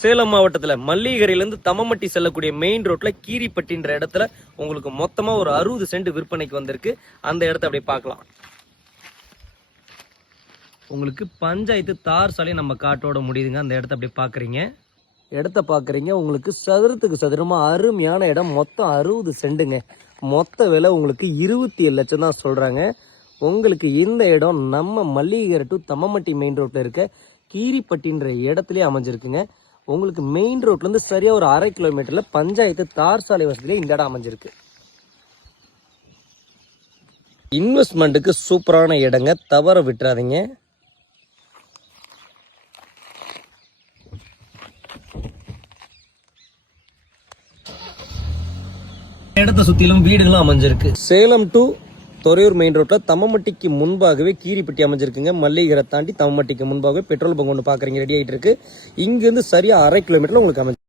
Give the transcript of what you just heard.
சேலம் மாவட்டத்துல மல்லிகரையிலிருந்து தம்மம்பட்டி செல்லக்கூடிய மெயின் ரோட்ல கீரிப்பட்டின்ற இடத்துல உங்களுக்கு மொத்தமா ஒரு 60 சென்ட் விற்பனைக்கு வந்திருக்கு. அந்த இடத்த அப்படியே பார்க்கலாம். உங்களுக்கு பஞ்சாயத்து தார் சாலை நம்ம காட்டோட முடியுதுங்க. அந்த இடத்த அப்படியே பாக்குறீங்க. இடத்த பாக்குறீங்க. உங்களுக்கு சதுரத்துக்கு சதுரமா அருமையான இடம். மொத்தம் 60 சென்ட்டுங்க. மொத்த விலை உங்களுக்கு 27 லட்சம் தான் சொல்றாங்க. உங்களுக்கு இந்த இடம் நம்ம மல்லிகரை டு தம்மம்பட்டி மெயின் ரோட்ல இருக்க கீரிப்பட்டின்ற இடத்துலயே அமைஞ்சிருக்குங்க. உங்களுக்கு மெயின் ரோட்ல இருந்து சரியா ஒரு 1/2 கிலோமீட்டர்ல பஞ்சாயத்து தார் சாலை வசதியில இந்த இடம் அமைஞ்சிருக்கு. இன்வெஸ்ட்மெண்ட்டுக்கு சூப்பரான இடங்க, தவற விட்டுறாதீங்க. இடத்தை சுத்திலும் வீடுகளும் அமைஞ்சிருக்கு. சேலம் டு துறையூர் மெயின் ரோட்ல தம்மம்பட்டிக்கு முன்பாகவே கீரிப்பட்டி அமைஞ்சிருக்குங்க. மல்லிகரை தாண்டி தம்மம்பட்டிக்கு முன்பாகவே பெட்ரோல் பங்க் ஒன்று பாக்குறீங்க ரெடி ஆயிட்டு இருக்கு. இங்கிருந்து சரியா 1/2 கிலோமீட்டர்ல உங்களுக்கு அமைஞ்சு